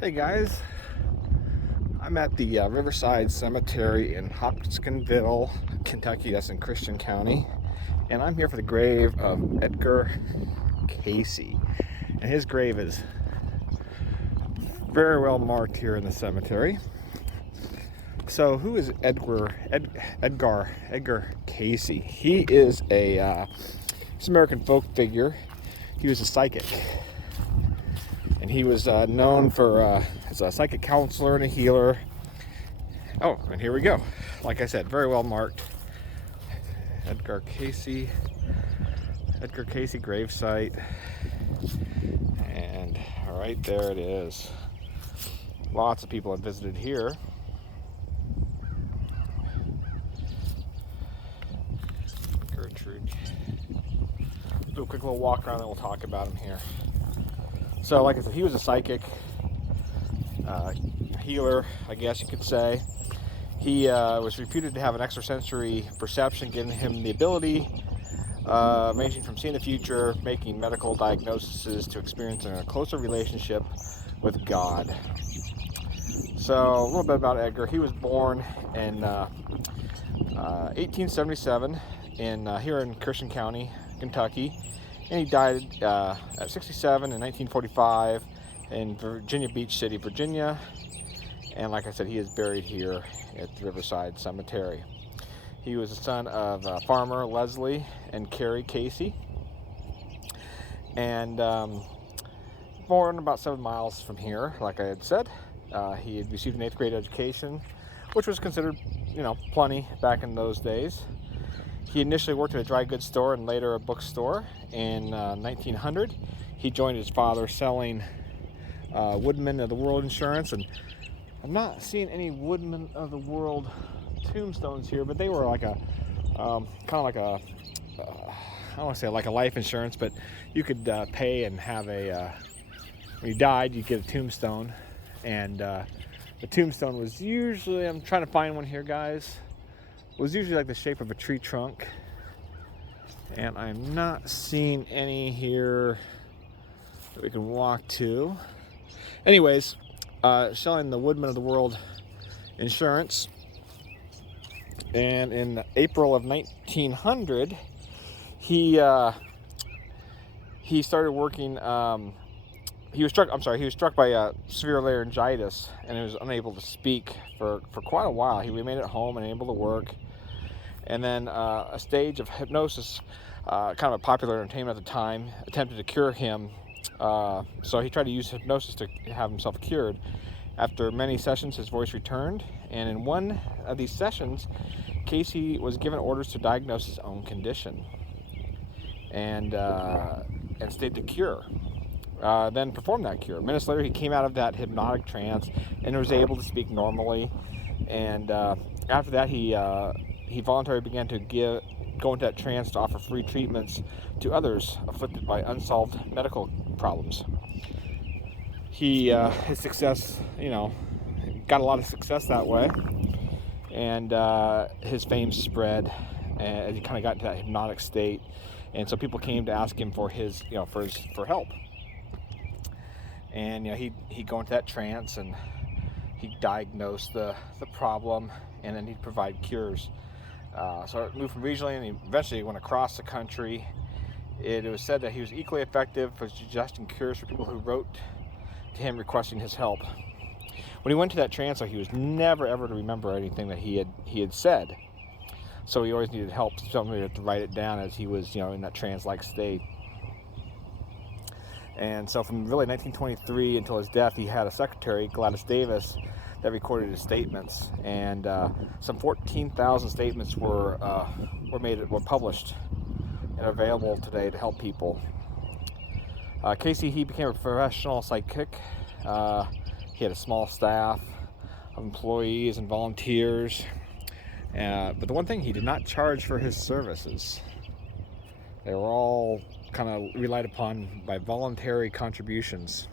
Hey guys, I'm at the Riverside Cemetery in Hopkinsville, Kentucky. That's in Christian County, and I'm here for the grave of Edgar Cayce. And his grave is very well marked here in the cemetery. So, who is Edgar Cayce? He is he's an American folk figure. He was a psychic. And he was known for as a psychic counselor and a healer. Oh, and here we go. Like I said, very well marked. Edgar Cayce gravesite. And right there it is. Lots of people have visited here. Gertrude. Do a quick little walk around and we'll talk about him here. So, like I said, he was a psychic healer, I guess you could say. He was reputed to have an extrasensory perception, giving him the ability, ranging from seeing the future, making medical diagnoses, to experiencing a closer relationship with God. So, a little bit about Edgar. He was born in 1877 here in Christian County, Kentucky. And he died at 67 in 1945 in Virginia Beach City, Virginia. And like I said, he is buried here at the Riverside Cemetery. He was the son of farmer Leslie and Carrie Cayce. And born about 7 miles from here, like I had said. He had received an 8th grade education, which was considered, plenty back in those days. He initially worked at a dry goods store and later a bookstore. In 1900, he joined his father selling Woodman of the World insurance. And I'm not seeing any Woodman of the World tombstones here, but they were like a kind of like a I don't want to say like a life insurance, but you could pay and have when you died, you get a tombstone. And the tombstone was usually, I'm trying to find one here, guys. Was usually like the shape of a tree trunk, and I'm not seeing any here that we can walk to. Anyways, selling the Woodman of the World insurance, and in April of 1900, he started working. He was struck by severe laryngitis, and he was unable to speak for quite a while. He remained at home and able to work. And then a stage of hypnosis, kind of a popular entertainment at the time, attempted to cure him. So he tried to use hypnosis to have himself cured. After many sessions, his voice returned. And in one of these sessions, Cayce was given orders to diagnose his own condition and state the cure. Then performed that cure. Minutes later, he came out of that hypnotic trance and was able to speak normally. And after that, he voluntarily began to go into that trance to offer free treatments to others afflicted by unsolved medical problems. His success, got a lot of success that way, and his fame spread as he kind of got into that hypnotic state, and so people came to ask him for for help. And he'd go into that trance and he'd diagnose the problem, and then he'd provide cures. So it moved from regionally, and he eventually went across the country. It was said that he was equally effective for suggesting cures for people who wrote to him requesting his help. When he went to that trance, though, he was never ever to remember anything that he had said. So he always needed help, somebody to write it down as he was, in that trance-like state. And so from really 1923 until his death, he had a secretary, Gladys Davis, that recorded his statements, and some 14,000 statements were published and available today to help people. Cayce, he became a professional psychic. He had a small staff of employees and volunteers, but the one thing, he did not charge for his services. They were all kind of relied upon by voluntary contributions.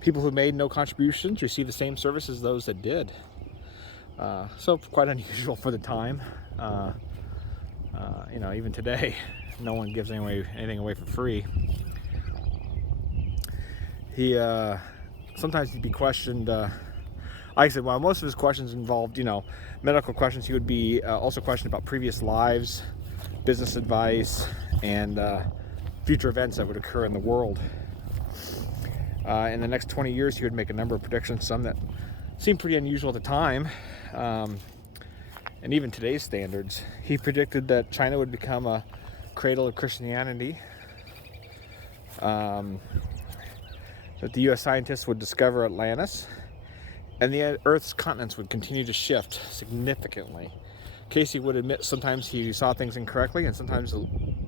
People who made no contributions received the same service as those that did. So quite unusual for the time. Even today, no one gives anything away for free. He sometimes he'd be questioned. Like I said, while most of his questions involved, medical questions, he would be also questioned about previous lives, business advice, and future events that would occur in the world. In the next 20 years, he would make a number of predictions, some that seemed pretty unusual at the time, and even today's standards. He predicted that China would become a cradle of Christianity, that the U.S. scientists would discover Atlantis, and the Earth's continents would continue to shift significantly. Cayce would admit sometimes he saw things incorrectly, and sometimes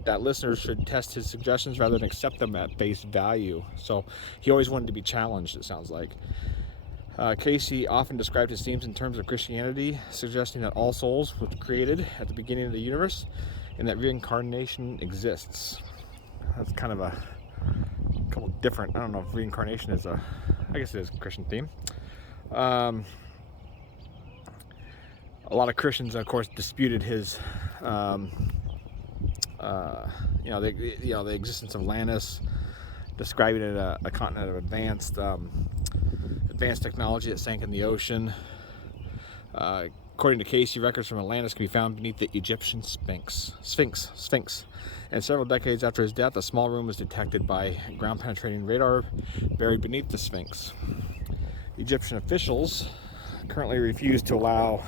that listeners should test his suggestions rather than accept them at face value. So he always wanted to be challenged, it sounds like. Cayce often described his themes in terms of Christianity, suggesting that all souls were created at the beginning of the universe and that reincarnation exists. That's kind of a couple different, I don't know if reincarnation is I guess it is a Christian theme. A lot of Christians, of course, disputed his, the existence of Atlantis, describing it as a continent of advanced technology that sank in the ocean. According to Cayce, records from Atlantis can be found beneath the Egyptian Sphinx. And several decades after his death, a small room was detected by ground-penetrating radar buried beneath the Sphinx. Egyptian officials currently refuse to allow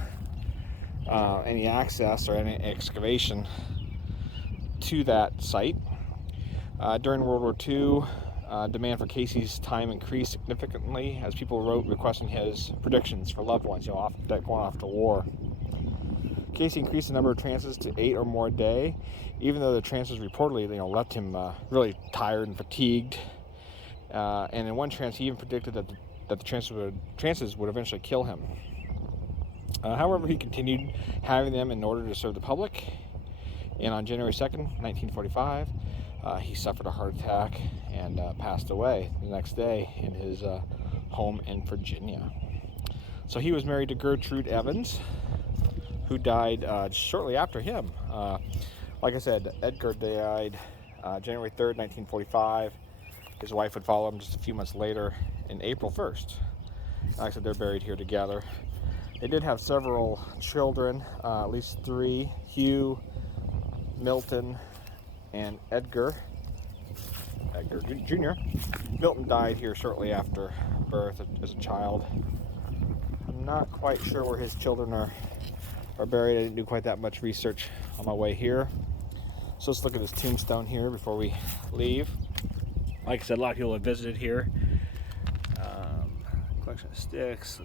any access or any excavation to that site. During World War II, demand for Cayce's time increased significantly as people wrote requesting his predictions for loved ones, going off to war. Cayce increased the number of trances to 8 or more a day, even though the trances reportedly, left him really tired and fatigued. And in one trance, he even predicted that the trances would eventually kill him. However, he continued having them in order to serve the public. And on January 2nd, 1945, he suffered a heart attack and passed away the next day in his home in Virginia. So he was married to Gertrude Evans, who died shortly after him. Like I said, Edgar died January 3rd, 1945. His wife would follow him just a few months later in April 1st. Like I said, they're buried here together. They did have several children, at least 3, Hugh, Milton, and Edgar Jr. Milton died here shortly after birth as a child. I'm not quite sure where his children are buried. I didn't do quite that much research on my way here. So let's look at this tombstone here before we leave. Like I said, a lot of people have visited here. Collection of sticks,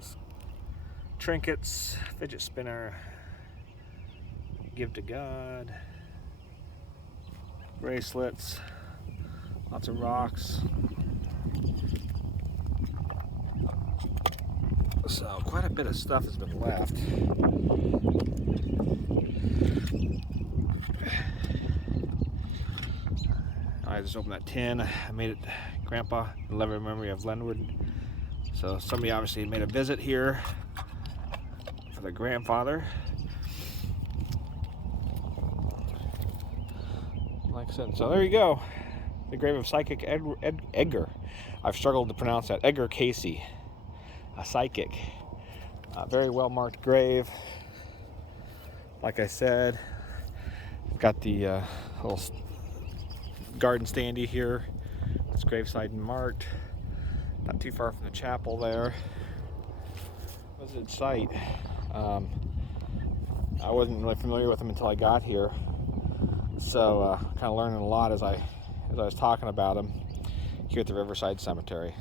trinkets, fidget spinner, give to God, bracelets, lots of rocks. So quite a bit of stuff has been left. I just opened that tin. I made it, Grandpa, in loving memory of Lenwood. So somebody obviously made a visit here for their grandfather. Like I said, so there you go. The grave of psychic Edgar. I've struggled to pronounce that. Edgar Cayce, a psychic. A very well marked grave. Like I said, I've got the little garden standee here. This graveside marked. Not too far from the chapel there. Visited site. I wasn't really familiar with him until I got here. So kind of learning a lot as I was talking about him here at the Riverside Cemetery.